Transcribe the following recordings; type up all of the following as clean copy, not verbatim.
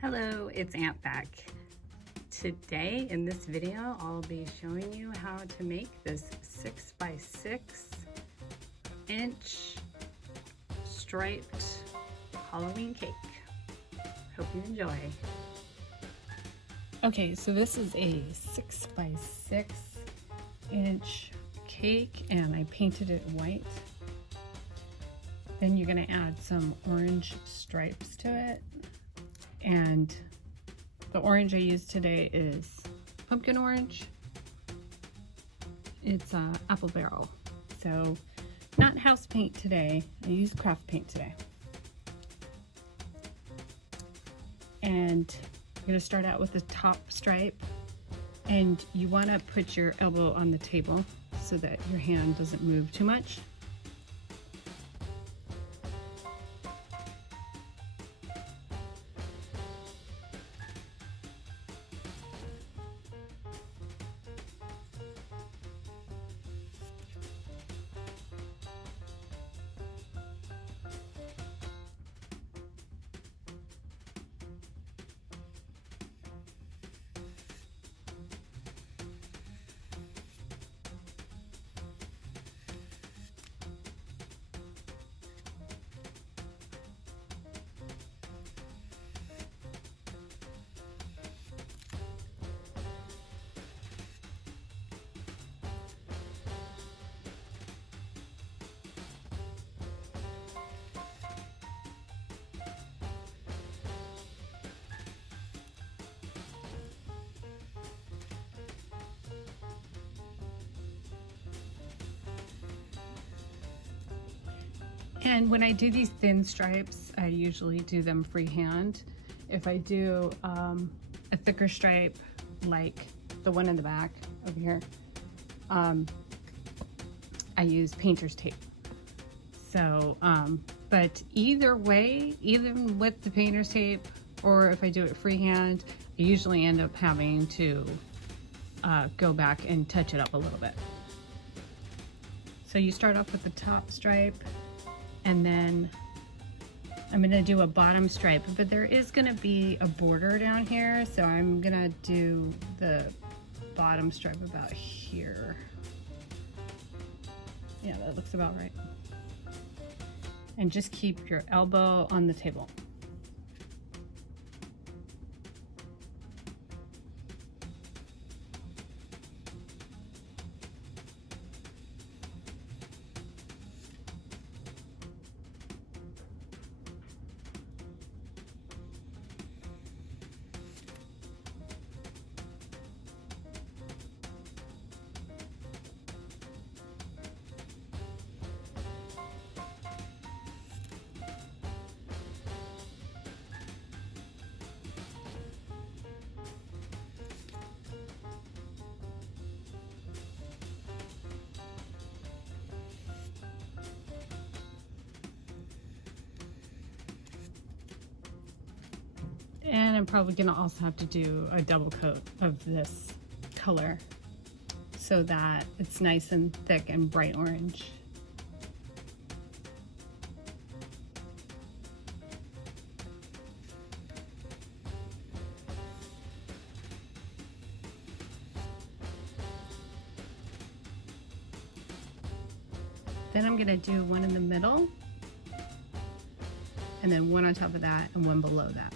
Hello, it's Aunt back. Today in this video, I'll be showing you how to make this 6x6 inch striped Halloween cake. Hope you enjoy. Okay, so this is a 6x6 inch cake and I painted it white. Then you're gonna add some orange stripes to it. And the orange I used today is pumpkin orange. It's apple barrel. So not house paint today. I used craft paint today. And I'm gonna start out with the top stripe. And you wanna put your elbow on the table so that your hand doesn't move too much. And when I do these thin stripes, I usually do them freehand. If I do a thicker stripe, like the one in the back over here, I use painter's tape. So, but either way, even with the painter's tape, or if I do it freehand, I usually end up having to go back and touch it up a little bit. So you start off with the top stripe, and then I'm gonna do a bottom stripe, but there is gonna be a border down here, so I'm gonna do the bottom stripe about here. Yeah, that looks about right. And just keep your elbow on the table. And I'm probably gonna also have to do a double coat of this color so that it's nice and thick and bright orange. Then I'm gonna do one in the middle, and then one on top of that and one below that.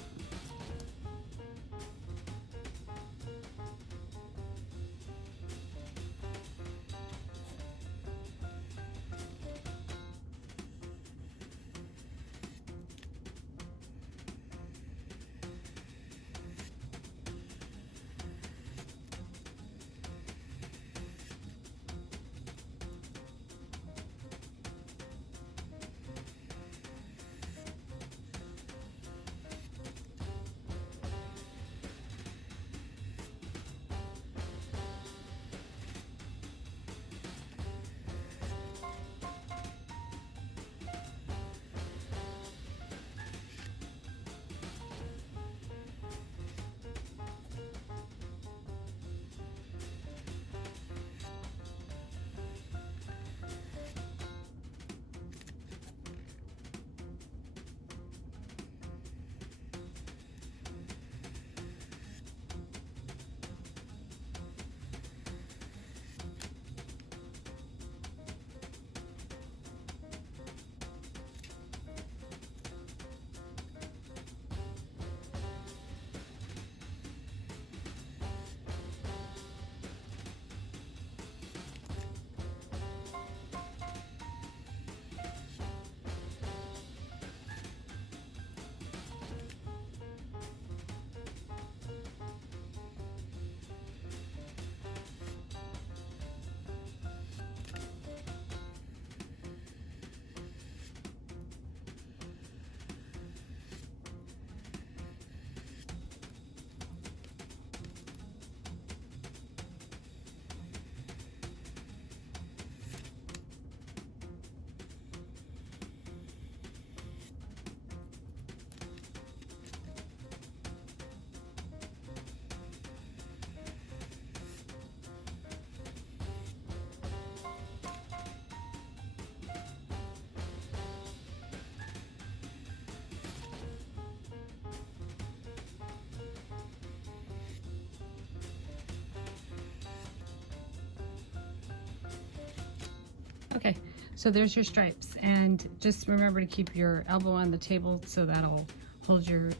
So there's your stripes, and just remember to keep your elbow on the table so that'll hold your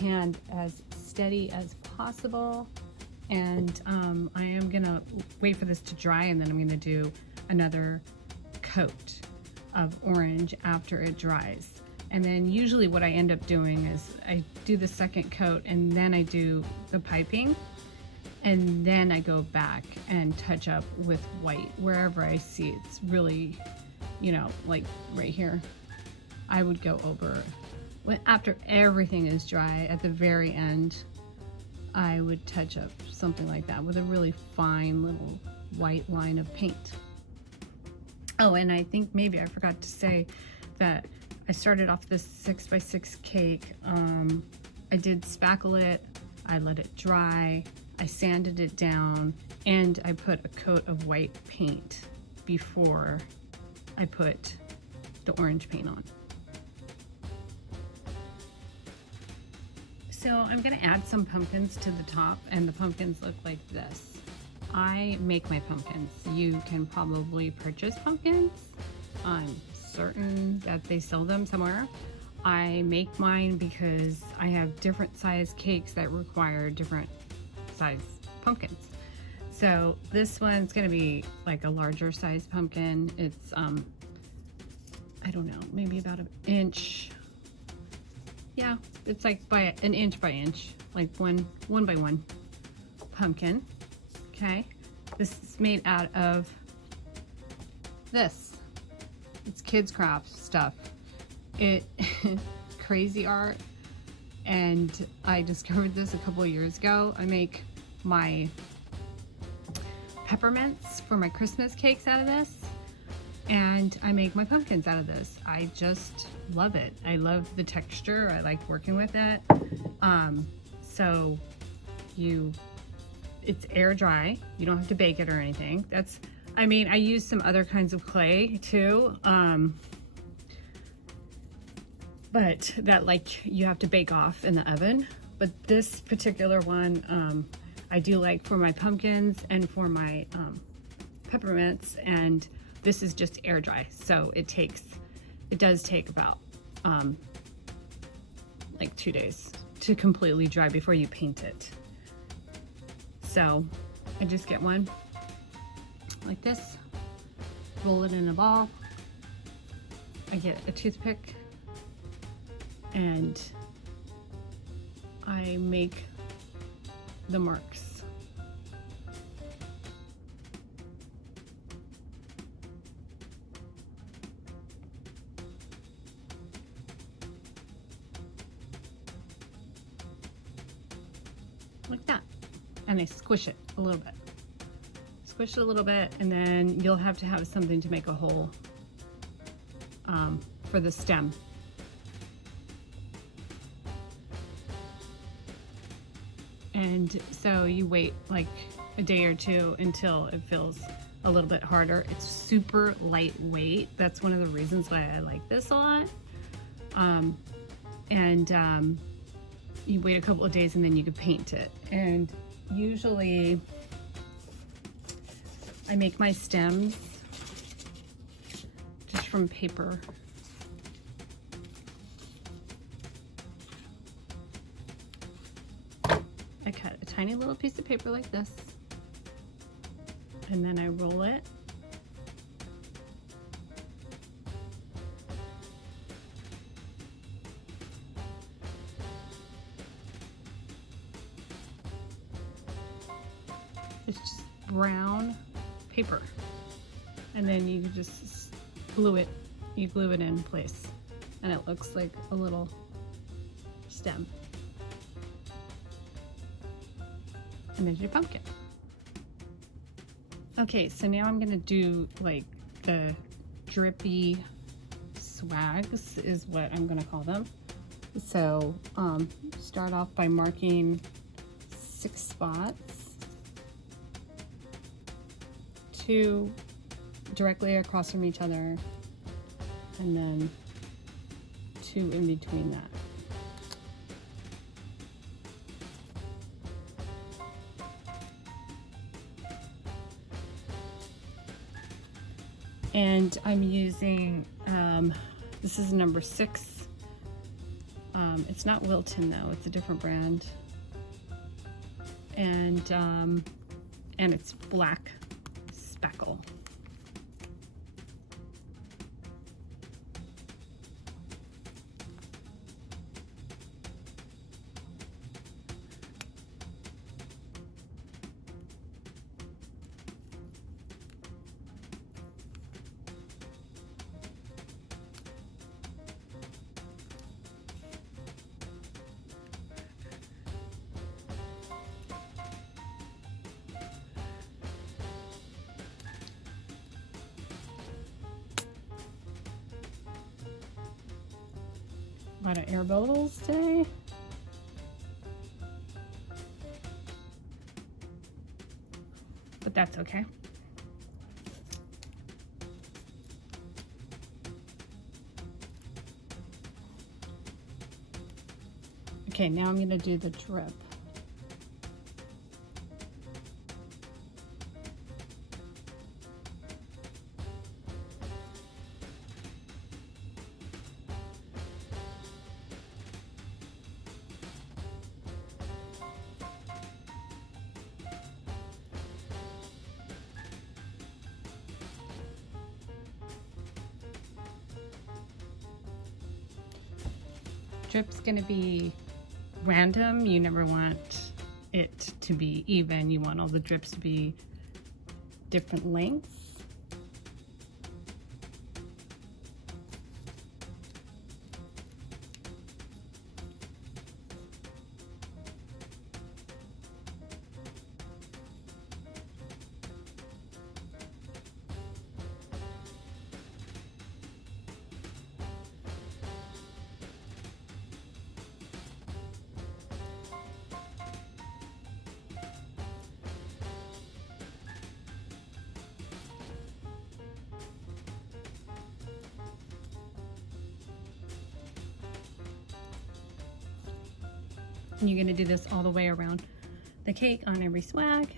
hand as steady as possible. And I am gonna wait for this to dry, and then I'm gonna do another coat of orange after it dries. And then usually what I end up doing is I do the second coat and then I do the piping, and then I go back and touch up with white wherever I see it's really, you know, like right here. I would go over, after everything is dry, at the very end, I would touch up something like that with a really fine little white line of paint. Oh, and I think maybe I forgot to say that I started off this 6x6 cake. I did spackle it, I let it dry, I sanded it down, and I put a coat of white paint before I put the orange paint on. So I'm gonna add some pumpkins to the top, and the pumpkins look like this. I make my pumpkins. You can probably purchase pumpkins. I'm certain that they sell them somewhere. I make mine because I have different size cakes that require different size pumpkins. So this one's gonna be like a larger size pumpkin. It's, I don't know, maybe about an inch. Yeah, it's like by an inch by inch, like one by one pumpkin. Okay, this is made out of this. It's kids craft stuff. It crazy art, and I discovered this a couple of years ago. I make my peppermints for my Christmas cakes out of this, and I make my pumpkins out of this. I just love it. I love the texture. I like working with it. So it's air dry. You don't have to bake it or anything. I mean, I use some other kinds of clay too, but that like you have to bake off in the oven. But this particular one, I do like for my pumpkins and for my peppermints, and this is just air dry. So it does take about like 2 days to completely dry before you paint it. So I just get one like this, roll it in a ball. I get a toothpick and I make the marks. Like that. And I squish it a little bit. Squish it a little bit, and then you'll have to have something to make a hole for the stem. And so you wait like a day or two until it feels a little bit harder. It's super lightweight. That's one of the reasons why I like this a lot. You wait a couple of days and then you can paint it. And usually I make my stems just from paper. I cut a tiny little piece of paper like this, and then I roll it. It's just brown paper, and then you just glue it in place, and it looks like a little stem. And there's your pumpkin. Okay, so now I'm gonna do like the drippy swags is what I'm gonna call them. So start off by marking 6 spots, 2 directly across from each other, and then 2 in between that. And I'm using, this is number 6. It's not Wilton though, it's a different brand. And it's black speckle. A lot of air bubbles today. But that's okay. Okay, now I'm going to do the drip. Drip's going to be random. You never want it to be even. You want all the drips to be different lengths. And you're going to do this all the way around the cake on every swag.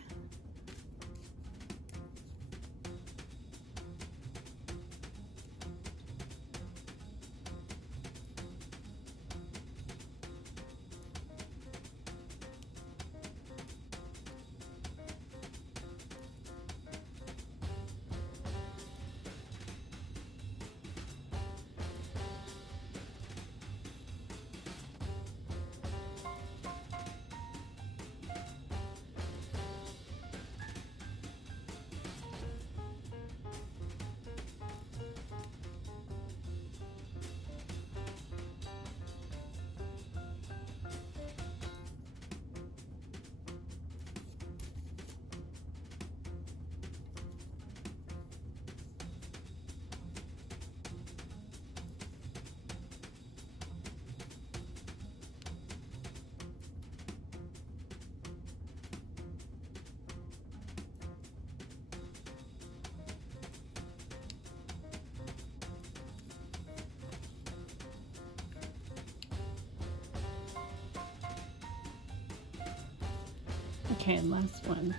Okay, and last one.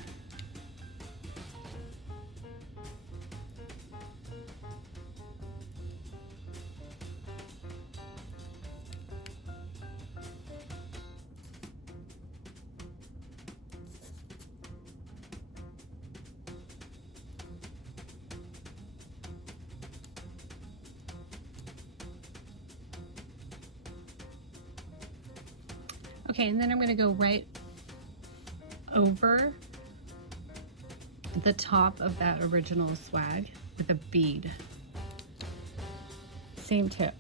Okay, and then I'm going to go right over the top of that original swag with a bead. Same tip.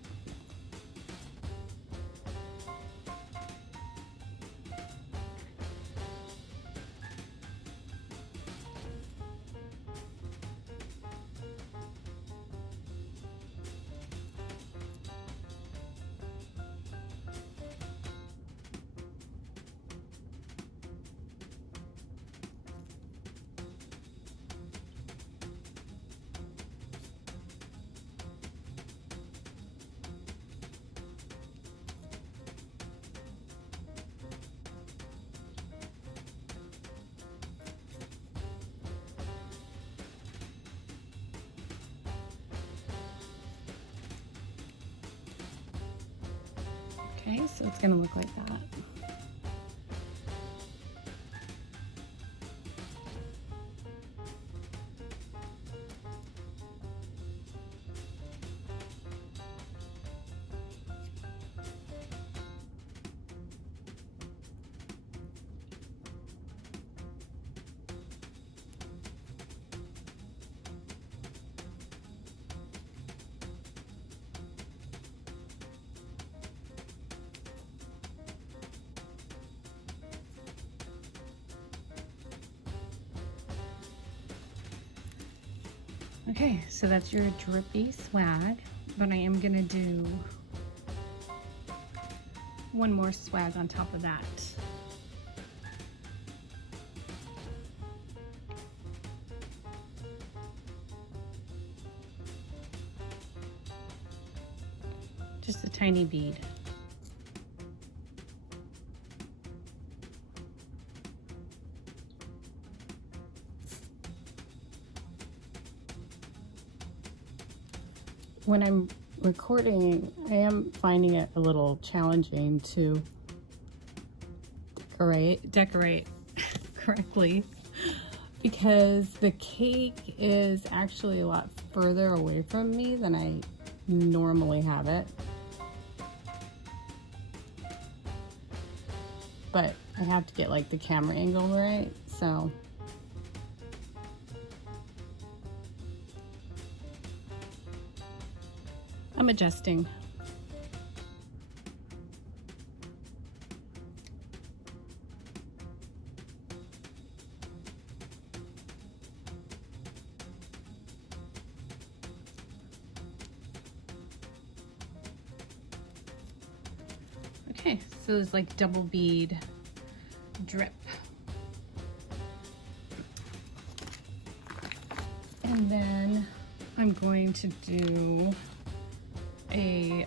Okay, so it's gonna look like that. Okay, so that's your Drippy Swag, but I am gonna do one more swag on top of that. Just a tiny bead. When I'm recording, I am finding it a little challenging to decorate correctly because the cake is actually a lot further away from me than I normally have it. But I have to get like the camera angle right, so. I'm adjusting. Okay, so there's like double bead drip. And then I'm going to do a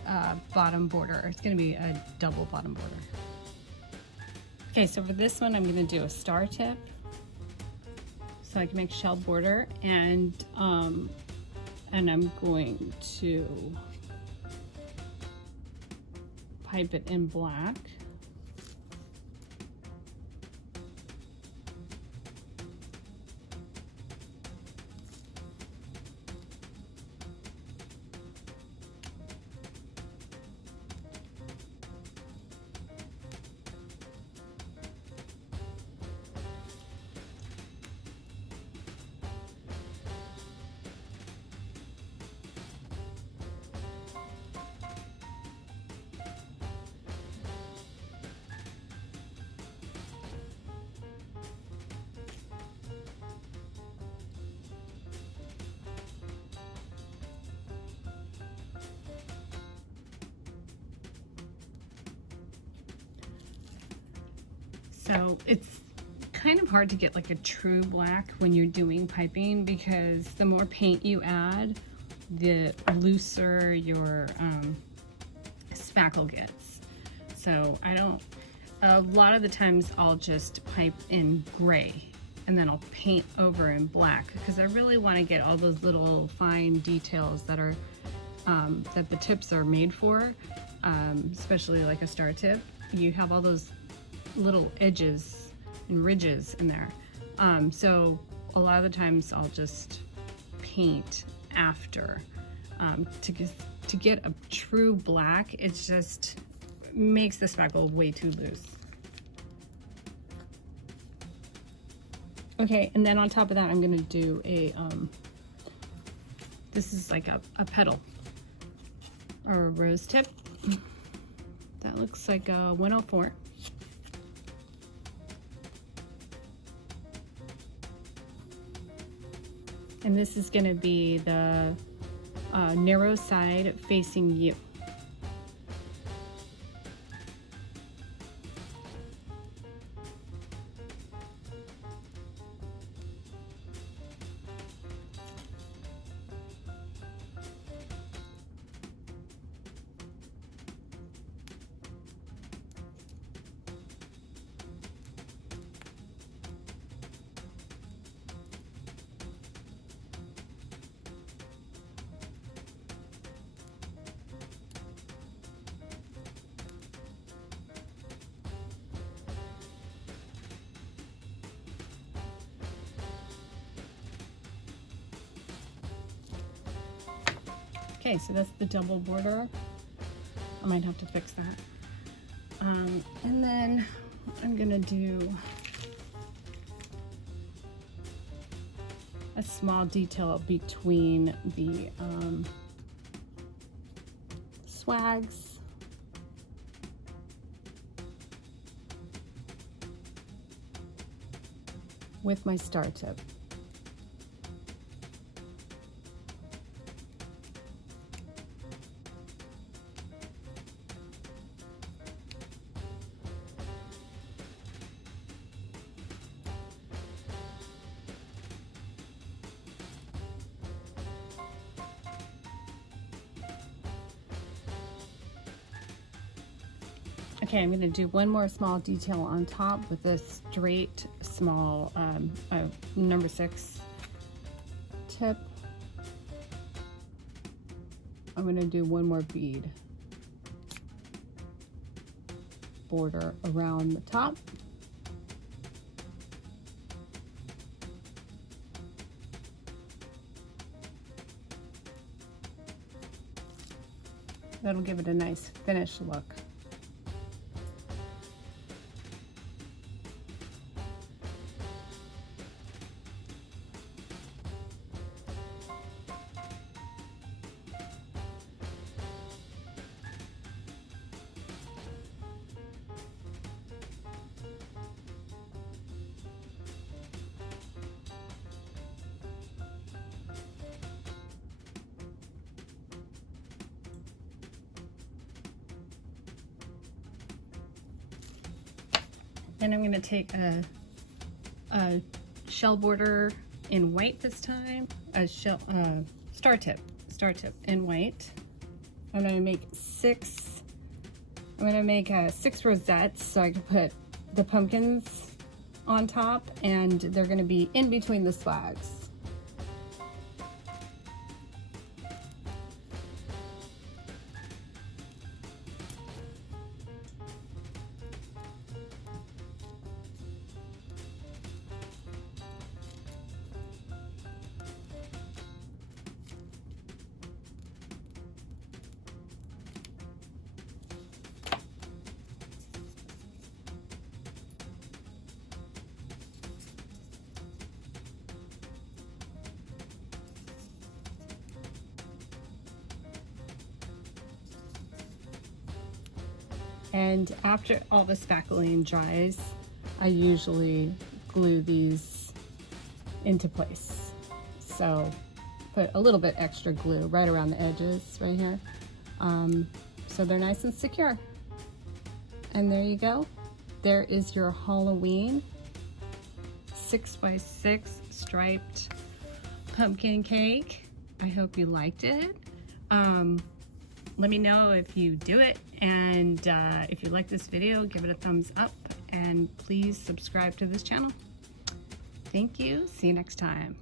bottom border. It's going to be a double bottom border. Okay, so for this one, I'm going to do a star tip so I can make shell border, and I'm going to pipe it in black. So it's kind of hard to get like a true black when you're doing piping, because the more paint you add, the looser your spackle gets. So a lot of the times I'll just pipe in gray and then I'll paint over in black, because I really want to get all those little fine details that are that the tips are made for, especially like a star tip. You have all those little edges and ridges in there. So a lot of the times I'll just paint after to get a true black. It just makes the spackle way too loose. Okay, and then on top of that, I'm gonna do a this is like a petal or a rose tip. That looks like a 104. And this is going to be the narrow side facing you. Okay, so that's the double border. I might have to fix that. And then I'm gonna do a small detail between the swags. With my star tip. Okay, I'm going to do one more small detail on top with this straight small number 6 tip. I'm going to do one more bead border around the top. That'll give it a nice finished look. And I'm going to take a shell border in white this time, a shell star tip in white. I'm going to make 6. I'm going to make 6 rosettes so I can put the pumpkins on top, and they're going to be in between the swags. And after all the spackling dries, I usually glue these into place. So put a little bit extra glue right around the edges right here, so they're nice and secure. And there you go. There is your Halloween 6x6 striped pumpkin cake. I hope you liked it. Let me know if you do it, and if you like this video, give it a thumbs up, and please subscribe to this channel. Thank you. See you next time.